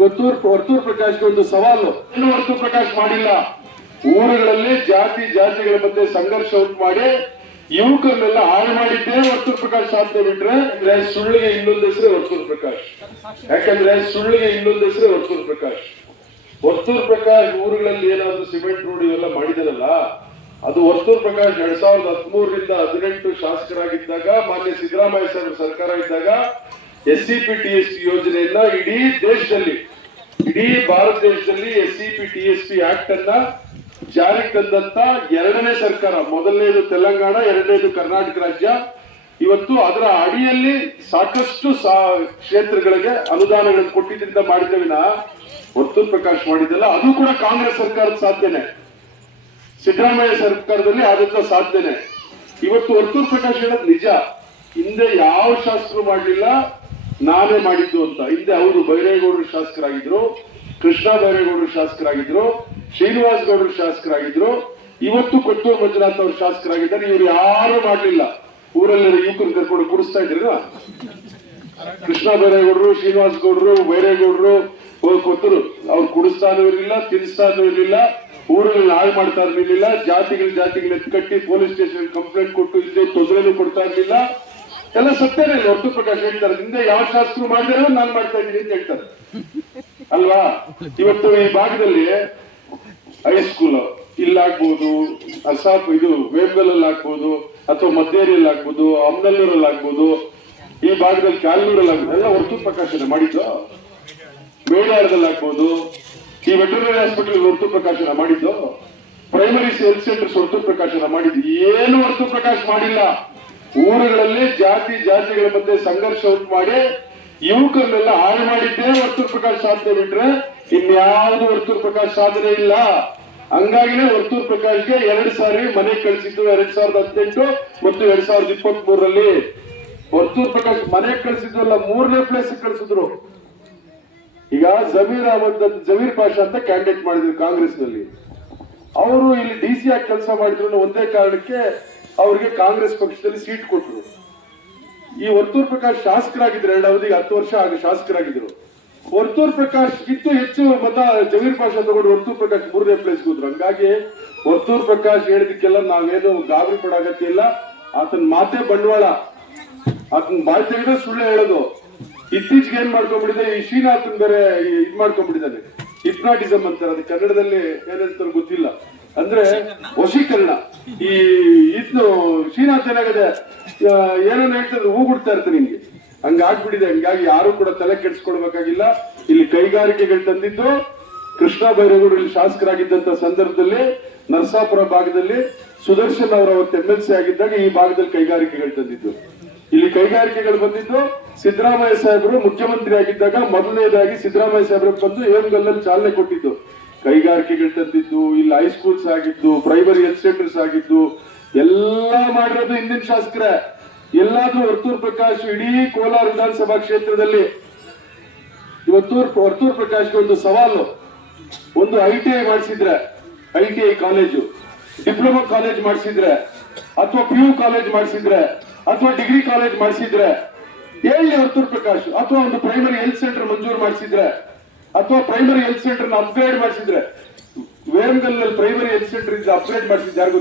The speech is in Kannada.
ಇವತ್ತು ವರ್ತೂರ್ ಪ್ರಕಾಶ್ಗೆ ಒಂದು ಸವಾಲು. ಇನ್ನು ವರ್ತೂರ್ ಪ್ರಕಾಶ್ ಮಾಡಿಲ್ಲ. ಊರುಗಳಲ್ಲಿ ಜಾತಿ, ಜಾತಿಗಳ ಮಧ್ಯೆ ಸಂಘರ್ಷ ಉಂಟು ಮಾಡಿ ಯುವಕರನ್ನೆಲ್ಲ ಹಾಳು ಮಾಡಿದ್ದೇ ವರ್ತೂರ್ ಪ್ರಕಾಶ್ ಸಾಧನೆ ಬಿಟ್ರೆ, ಅಂದ್ರೆ ಸುಳ್ಳಿಗೆ ಇನ್ನೊಂದು ಹೆಸರೇ ವರ್ತೂರ್ ಪ್ರಕಾಶ್. ಯಾಕಂದ್ರೆ ಸುಳ್ಳಿಗೆ ಇನ್ನೊಂದು ಹೆಸರೇ ವರ್ತೂರ್ ಪ್ರಕಾಶ್. ವರ್ತೂರ್ ಪ್ರಕಾಶ್ ಊರುಗಳಲ್ಲಿ ಏನಾದ್ರು ಸಿಮೆಂಟ್ ರೋಡ್ ಇವೆಲ್ಲ ಮಾಡಿದಾರಲ್ಲ, ಅದು ವರ್ತೂರ್ ಪ್ರಕಾಶ್ ಎರಡ್ ಸಾವಿರದ ಹದಿಮೂರರಿಂದ ಹದಿನೆಂಟು ಶಾಸಕರಾಗಿದ್ದಾಗ, ಮಾನ್ಯ ಸಿದ್ದರಾಮಯ್ಯ ಸರ್ ಸರ್ಕಾರ ಇದ್ದಾಗ S C P T S P ಯೋಜನೆಯನ್ನ ಇಡೀ ದೇಶದಲ್ಲಿ, ಇಡೀ ಭಾರತ ದೇಶದಲ್ಲಿ S C P T S P act ಅನ್ನ ಜಾರಿಗೆ ತಂದಂತ ಎರಡನೇ ಸರ್ಕಾರ, ಮೊದಲನೇದು ತೆಲಂಗಾಣ, ಎರಡನೇದು ಕರ್ನಾಟಕ ರಾಜ್ಯ. ಇವತ್ತು ಅದರ ಅಡಿಯಲ್ಲಿ ಸಾಕಷ್ಟು ಕ್ಷೇತ್ರಗಳಿಗೆ ಅನುದಾನಗಳನ್ನು ಕೊಟ್ಟಿದ್ದರಿಂದ ಮಾಡಿದವಿನ ಒತ್ತು ಪ್ರಕಾಶ್ ಮಾಡಿದ್ದಲ್ಲ, ಅದು ಕೂಡ ಕಾಂಗ್ರೆಸ್ ಸರ್ಕಾರದ ಸಾಧ್ಯನೆ. ಸಿದ್ದರಾಮಯ್ಯ ಸರ್ಕಾರದಲ್ಲಿ ಆದಂತ ಸಾಧ್ಯನೆ. ಇವತ್ತು ಒತ್ತು ಪ್ರಕಾಶ್ ಹೇಳೋದು ನಿಜ. ಹಿಂದೆ ಯಾವ ಶಾಸ್ತ್ರ ಮಾಡಲಿಲ್ಲ ನಾನೇ ಮಾಡಿದ್ದು ಅಂತ. ಹಿಂದೆ ಅವರು ಬೈರೇಗೌಡರು ಶಾಸಕರಾಗಿದ್ರು, ಕೃಷ್ಣ ಬೈರೇಗೌಡರು ಶಾಸಕರಾಗಿದ್ರು ಶ್ರೀನಿವಾಸ್ ಗೌಡರು ಶಾಸಕರಾಗಿದ್ರು. ಇವತ್ತು ಕೊಟ್ಟೂರು ಮಂಜುನಾಥ್ ಅವರು ಶಾಸಕರಾಗಿದ್ದಾರೆ, ಇವರು ಯಾರು ಮಾಡಲಿಲ್ಲ. ಊರಲ್ಲಿ ಯುವಕರು ಕರ್ಕೊಂಡು ಕುಡಿಸ್ತಾ ಇದ್ರಲ್ಲ ಕೃಷ್ಣ ಬೈರೇಗೌಡರು ಶ್ರೀನಿವಾಸ್ ಗೌಡರು ಬೈರೇಗೌಡರು ಕೊಟ್ಟರು ಅವ್ರು ಕುಡಿಸ್ತಾ ಇರಲಿಲ್ಲ ತಿನ್ನಿಸ್ತಾನೂ ಇರಲಿಲ್ಲ ಊರಲ್ಲಿ ಹಾಳು ಮಾಡ್ತಾ ಇರಲಿಲ್ಲ, ಜಾತಿಗಳ ಜಾತಿಗಳ ಎತ್ಕಟ್ಟಿ ಪೊಲೀಸ್ ಸ್ಟೇಷನ್ ಕಂಪ್ಲೇಂಟ್ ಕೊಟ್ಟು ಇಲ್ಲದೆ ತೊಂದರೆನೂ ಕೊಡ್ತಾ ಇರ್ಲಿಲ್ಲ. ಎಲ್ಲ ಸತ್ಯನೇ ಇಲ್ಲ ಹೊರತು ಪ್ರಕಾಶ್ ಹೇಳ್ತಾರೆ ಹಿಂದೆ ಯಾವ ಶಾಸ್ತ್ರ ಮಾಡಿದ್ರೆ ನಾನು ಮಾಡ್ತಾ ಇದ್ದೀನಿ ಅಂತ ಹೇಳ್ತಾರೆ. ಅಲ್ವಾ? ಇವತ್ತು ಈ ಭಾಗದಲ್ಲಿ ಹೈಸ್ಕೂಲ್ ಇಲ್ಲಾಗ್ಬೋದು ಅಸಾಪ್ ಇದು ವೇಬ್ಗಲಲ್ಲಿ ಹಾಕ್ಬೋದು ಅಥವಾ ಮದ್ದೇರಿಯಲ್ಲಿ ಹಾಕ್ಬೋದು ಅಮ್ನಲ್ಲೂರಲ್ಲಿ ಆಗ್ಬೋದು, ಈ ಭಾಗದಲ್ಲಿ ಕ್ಯಾಲ್ನೂರಲ್ಲಿ ಹಾಕ್ಬೋದು ಎಲ್ಲ ಹೊರತು ಪ್ರಕಾಶನ ಮಾಡಿದ್ದು. ಮೇಳಾರದಲ್ಲಿ ಹಾಕ್ಬೋದು ಈ ವೆಟರ್ನರಿ ಹಾಸ್ಪಿಟಲ್ ಹೊರತು ಪ್ರಕಾಶನ ಮಾಡಿದ್ದು. ಪ್ರೈಮರಿ ಹೆಲ್ತ್ ಸೆಂಟರ್ಸ್ ಹೊರತು ಪ್ರಕಾಶನ ಮಾಡಿದ್ದು. ಏನು ಹೊರತು ಪ್ರಕಾಶ ಮಾಡಿಲ್ಲ? ಊರುಗಳಲ್ಲಿ ಜಾತಿ ಜಾತಿಗಳ ಮಧ್ಯೆ ಸಂಘರ್ಷ ಉಂಟು ಮಾಡಿ ಯುವಕರನ್ನೆಲ್ಲ ಹಾಳು ಮಾಡಿದ್ದೇ ವರ್ತೂರ್ ಪ್ರಕಾಶ್ ಸಾಧನೆ ಬಿಟ್ರೆ ಇನ್ಯಾವುದು ವರ್ತೂರ್ ಪ್ರಕಾಶ್ ಸಾಧನೆ ಇಲ್ಲ. ಹಂಗಾಗಿನೇ ವರ್ತೂರ್ ಪ್ರಕಾಶ್ಗೆ ಎರಡು ಸಾರಿ ಮನೆ ಕಳಿಸಿದ್ದು ಎರಡ್ ಸಾವಿರದ ಹದಿನೆಂಟು ಮತ್ತು ಎರಡ್ ಸಾವಿರದ ಇಪ್ಪತ್ತ್ ಮೂರರಲ್ಲಿ ವರ್ತೂರ್ ಪ್ರಕಾಶ್ ಮನೆ ಅಲ್ಲ, ಮೂರನೇ ಪ್ಲೇಸ್ ಕಳಿಸಿದ್ರು. ಈಗ ಜಮೀರ್ ಅಹಮದ್ ಜಮೀರ್ ಪಾಷಾ ಅಂತ ಕ್ಯಾಂಡಿಡೇಟ್ ಮಾಡಿದ್ರು ಕಾಂಗ್ರೆಸ್ನಲ್ಲಿ ಅವರು ಇಲ್ಲಿ ಡಿ ಸಿ ಆಗಿ ಕೆಲಸ ಮಾಡಿದ್ರು ಒಂದೇ ಕಾರಣಕ್ಕೆ ಅವರಿಗೆ ಕಾಂಗ್ರೆಸ್ ಪಕ್ಷದಲ್ಲಿ ಸೀಟ್ ಕೊಟ್ಟರು ಈ ವರ್ತೂರ್ ಪ್ರಕಾಶ್ ಶಾಸಕರಾಗಿದ್ರು ಎರಡು ಅವಧಿಗೆ ಹತ್ತು ವರ್ಷ ಆಗ ಶಾಸಕರಾಗಿದ್ರು. ವರ್ತೂರ್ ಪ್ರಕಾಶ್ ಇತ್ತು ಹೆಚ್ಚು ಮತ ಜಮೀರ್ ಪಾಷಾ ತಗೊಂಡು ವರ್ತೂರ್ ಪ್ರಕಾಶ್ ಮೂರನೇ ಪ್ಲೇಸ್ ಕೂತರು ಹಂಗಾಗಿ ವರ್ತೂರ್ ಪ್ರಕಾಶ್ ಹೇಳಿದಕ್ಕೆಲ್ಲ ನಾವೇನು ಗಾಬರಿ ಪಡೋ ಅಗತ್ಯ ಇಲ್ಲ. ಆತನ ಮಾತೇ ಬಂಡವಾಳ. ಆತನ ಬಾಯಿ ತೆಗೆದ್ರೆ ಸುಳ್ಳು ಹೇಳೋದು. ಇತ್ತೀಚೆಗೆ ಏನ್ ಮಾಡ್ಕೊಂಡ್ಬಿಟ್ಟಿದೆ? ಈ ಶ್ರೀನಾಥನ್ ಬೇರೆ ಇದ್ ಮಾಡ್ಕೊಂಡ್ಬಿಟ್ಟಿದ್ದಾನೆ. ಹಿಪ್ನಾಟಿಸಮ್ ಅಂತಾರೆ. ಅದು ಕನ್ನಡದಲ್ಲಿ ಏನಂತಾರೆ ಗೊತ್ತಿಲ್ಲ. ಅಂದ್ರೆ ವಶೀಕರಣ. ಈ ಇದ್ನು ಶ್ರೀನಾಥ್ ಏನಾಗಿದೆ ಏನನ್ನ ಹೇಳ್ತದೆ ಹೂ ಬಿಡ್ತಾ ಇರ್ತದೆ ನಿಮ್ಗೆ ಹಂಗ ಆಗ್ಬಿಟ್ಟಿದೆ, ಹಂಗಾಗಿ ಯಾರು ಕೂಡ ತಲೆ ಕೆಡಿಸ್ಕೊಳ್ಬೇಕಾಗಿಲ್ಲ. ಇಲ್ಲಿ ಕೈಗಾರಿಕೆಗಳು ತಂದಿದ್ದು, ಕೃಷ್ಣ ಬೈರೇಗೌಡರು ಇಲ್ಲಿ ಶಾಸಕರಾಗಿದ್ದಂತ ಸಂದರ್ಭದಲ್ಲಿ, ನರಸಾಪುರ ಭಾಗದಲ್ಲಿ ಸುದರ್ಶನ್ ಅವರು ಅವತ್ತು ಎಂ ಎಲ್ ಸಿ ಆಗಿದ್ದಾಗ ಈ ಭಾಗದಲ್ಲಿ ಕೈಗಾರಿಕೆಗಳು ತಂದಿದ್ದು. ಇಲ್ಲಿ ಕೈಗಾರಿಕೆಗಳು ಬಂದಿದ್ದು, ಸಿದ್ದರಾಮಯ್ಯ ಸಾಹೇಬರು ಮುಖ್ಯಮಂತ್ರಿ ಆಗಿದ್ದಾಗ ಮೊದಲನೇದಾಗಿ ಸಿದ್ದರಾಮಯ್ಯ ಸಾಹೇಬರು ಬಂದು ಹೇಮಗಲ್ಲಲ್ಲಿ ಚಾಲನೆ ಕೊಟ್ಟಿದ್ದು. ಕೈಗಾರಿಕೆಗಳು ತಂದಿದ್ದು, ಇಲ್ಲಿ ಹೈಸ್ಕೂಲ್ಸ್ ಆಗಿದ್ದು ಪ್ರೈಮರಿ ಹೆಲ್ತ್ ಸೆಂಟರ್ಸ್ ಆಗಿದ್ದು, ಎಲ್ಲ ಮಾಡಿರೋದು ಹಿಂದಿನ ಶಾಸಕರೇ. ಎಲ್ಲಾದ್ರೂ ವರ್ತೂರ್ ಪ್ರಕಾಶ್ ಇಡೀ ಕೋಲಾರ ವಿಧಾನಸಭಾ ಕ್ಷೇತ್ರದಲ್ಲಿ ಇವತ್ತು ವರ್ತೂರ್ ಪ್ರಕಾಶ್ಗೆ ಒಂದು ಸವಾಲು, ಒಂದು ಐ ಟಿ ಐ ಮಾಡಿಸಿದ್ರೆ, I T I college, diploma college ಮಾಡಿಸಿದ್ರೆ, ಅಥವಾ ಪಿ ಯು ಕಾಲೇಜ್ ಮಾಡಿಸಿದ್ರೆ, ಅಥವಾ ಡಿಗ್ರಿ ಕಾಲೇಜ್ ಮಾಡಿಸಿದ್ರೆ, ಹೇಳಿ ವರ್ತೂರ್ ಪ್ರಕಾಶ್, ಅಥವಾ ಒಂದು ಪ್ರೈಮರಿ ಹೆಲ್ತ್ ಸೆಂಟರ್ ಮಂಜೂರು ಮಾಡಿಸಿದ್ರೆ ಅಥವಾ ಪ್ರೈಮರಿ ಹೆಲ್ತ್ ಸೆಂಟರ್ ಅಪ್ಗ್ರೇಡ್ ಮಾಡಿಸಿದ್ರೆ Warangal primary health centre upgrade ಮಾಡಿಸಿದ್ರೆ ಯಾರಿಗೂ